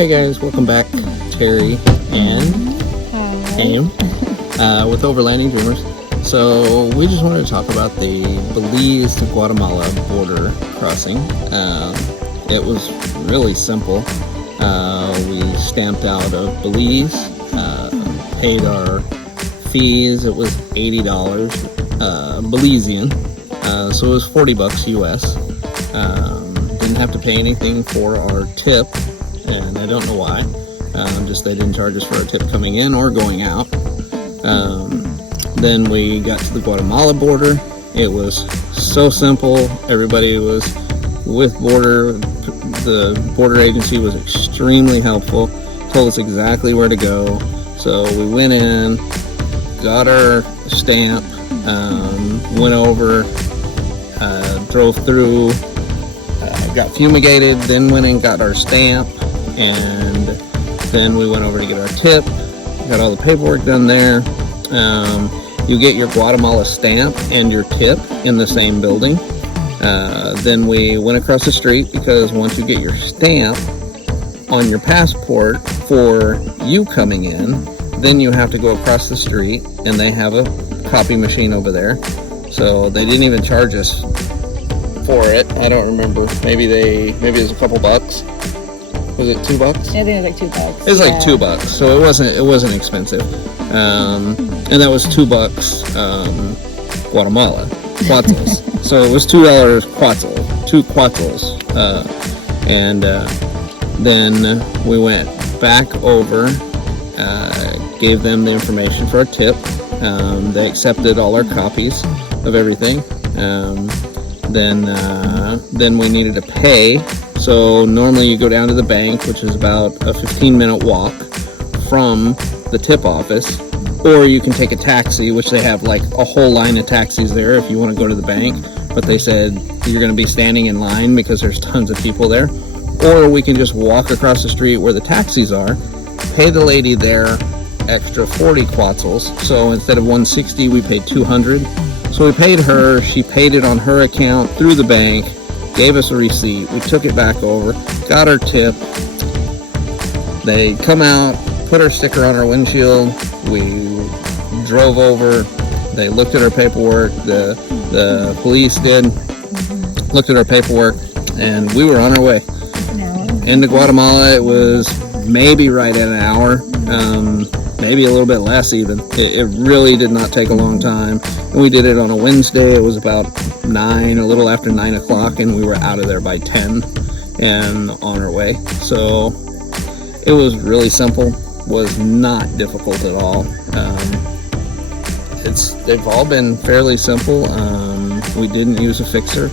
Hey guys, welcome back. Terry and Aim with Overlanding Dreamers. So we just wanted to talk about the Belize to Guatemala border crossing. It was really simple. We stamped out of Belize, paid our fees. It was $80 Belizean, so it was $40 US. Didn't have to pay anything for our tip, and I don't know why. Just they didn't charge us for our tip coming in or going out. Then we got to the Guatemala border. It was so simple. Everybody was with border. The border agency was extremely helpful, told us exactly where to go. So we went in, got our stamp, went over, drove through, got fumigated, then went and got our stamp, and then we went over to get our tip, got all the paperwork done there. You get your Guatemala stamp and your tip in the same building. Then we went across the street, because once you get your stamp on your passport for you coming in, then you have to go across the street, and they have a copy machine over there. So they didn't even charge us for it. I don't remember. Maybe it was a couple bucks. Was it $2? I think it was like $2. It was like $2, so it wasn't expensive. And that was $2 Guatemala quetzals. So it was $2 2 quetzals. And then we went back over, gave them the information for our tip. They accepted all our copies of everything. Then we needed to pay. So normally you go down to the bank, which is about a 15-minute walk from the tip office, or you can take a taxi, which they have like a whole line of taxis there if you want to go to the bank. But they said you're going to be standing in line because there's tons of people there. Or we can just walk across the street where the taxis are, pay the lady there extra 40 quetzals. So instead of 160, we paid 200. So we paid her, she paid it on her account through the bank, gave us a receipt, we took it back over, got our tip. They come out, put our sticker on our windshield, we drove over, they looked at our paperwork, the police did, looked at our paperwork, and we were on our way. Into Guatemala, it was maybe right at an hour, maybe a little bit less even. It really did not take a long time. And we did it on a Wednesday. It was about a little after 9 o'clock, and we were out of there by 10 and on our way. So it was really simple, was not difficult at all. They've all been fairly simple. We didn't use a fixer.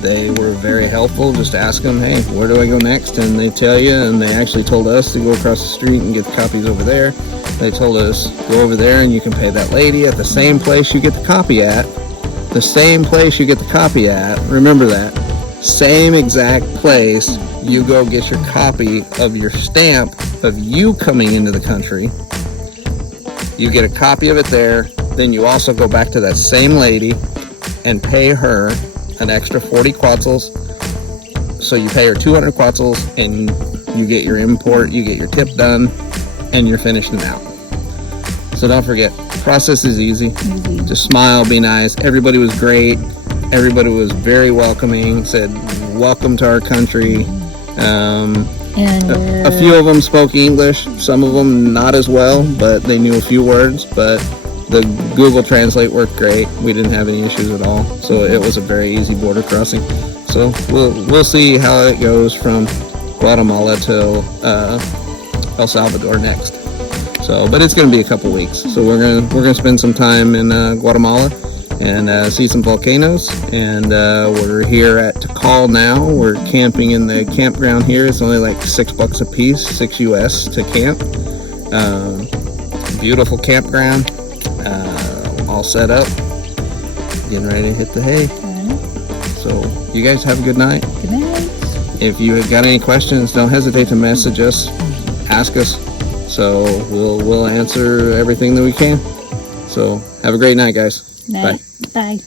They were very helpful. Just ask them, hey, where do I go next? And they tell you, and they actually told us to go across the street and get the copies over there. They told us, go over there and you can pay that lady at the same place you get the copy at. The same place you get the copy at, remember that. Same exact place you go get your copy of your stamp of you coming into the country. You get a copy of it there. Then you also go back to that same lady and pay her an extra 40 quetzals. So you pay her 200 quetzals, and you get your import, you get your tip done, and you're finished and out. So don't forget, process is easy. Just smile, be nice. Everybody was great. Everybody was very welcoming, said welcome to our country. A few of them spoke English, some of them not as well, but they knew a few words. But the Google Translate worked great. We didn't have any issues at all. So it was a very easy border crossing. So we'll see how it goes from Guatemala to El Salvador next. So, but it's going to be a couple weeks. So we're gonna spend some time in Guatemala and see some volcanoes. And we're here at Tikal now. We're camping in the campground here. It's only like $6 a piece, $6 US to camp. Beautiful campground. All set up, getting ready to hit the hay. So you guys have a good night. Good night. If you got any questions, don't hesitate to message us, ask us. So we'll answer everything that we can. So have a great night, guys. Night. Bye.